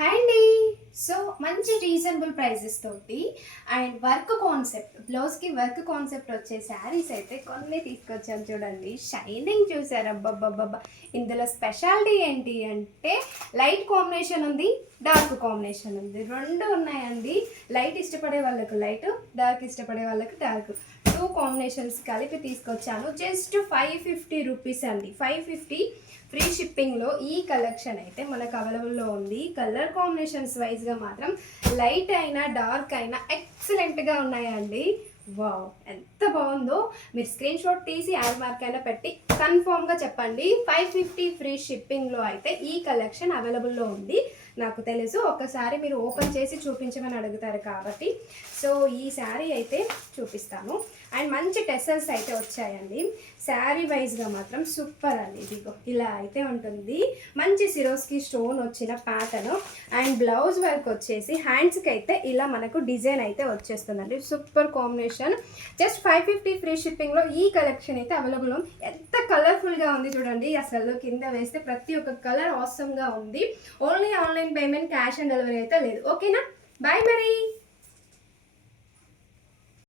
Hi అండి. So మంచి reasonable prices తోటి అండ్ వర్క్ కాన్సెప్ట్, బ్లౌజ్కి వర్క్ కాన్సెప్ట్ వచ్చే శారీస్ అయితే కొన్ని తీసుకొచ్చాను చూడండి. షైనింగ్ చూసారు, అబ్బబ్బబ్బబ్బా. ఇందులో స్పెషాలిటీ ఏంటి అంటే లైట్ కాంబినేషన్ ఉంది, డార్క్ కాంబినేషన్ ఉంది, రెండు ఉన్నాయండి. లైట్ ఇష్టపడే వాళ్ళకు లైట్, డార్క్ ఇష్టపడే వాళ్ళకి డార్క్, టూ కాంబినేషన్స్ కలిపి తీసుకొచ్చాను. జస్ట్ 550 రూపీస్ అండి, 550 ఫ్రీ షిప్పింగ్లో ఈ కలెక్షన్ అయితే మనకు అవైలబుల్లో ఉంది. కలర్ కాంబినేషన్స్ వైజ్గా మాత్రం లైట్ అయినా డార్క్ అయినా ఎక్సలెంట్గా ఉన్నాయండి. వావ్, ఎంత బాగుందో. మీరు స్క్రీన్ షాట్ తీసి యాడ్ మార్క్ అయినా పెట్టి కన్ఫామ్గా చెప్పండి. 550 ఫ్రీ షిప్పింగ్లో అయితే ఈ కలెక్షన్ అవైలబుల్లో ఉంది. నాకు తెలుసు, ఒకసారి మీరు ఓపెన్ చేసి చూపించమని అడుగుతారు కాబట్టి సో ఈ శారీ అయితే చూపిస్తాను. అండ్ మంచి టెసల్స్ అయితే వచ్చాయండి. శారీ వైజ్గా మాత్రం సూపర్ అండి. ఇదిగో ఇలా అయితే ఉంటుంది. మంచి సిరోస్కి స్టోన్ వచ్చిన ప్యాటర్న్ అండ్ బ్లౌజ్ వర్క్ వచ్చేసి హ్యాండ్స్కి అయితే ఇలా మనకు డిజైన్ అయితే వచ్చేస్తుందండి. Super combination. జస్ట్ 550 ఫ్రీ షిప్పింగ్లో ఈ కలెక్షన్ అయితే అవైలబుల్ ఉంది. ఎంత కలర్ఫుల్గా ఉంది చూడండి. అసలు కింద వేస్తే ప్రతి ఒక్క కలర్ ఆసమ్గా ఉంది. Only online payment, cash on delivery అయితే లేదు. ఓకేనా, బాయ్ మరి.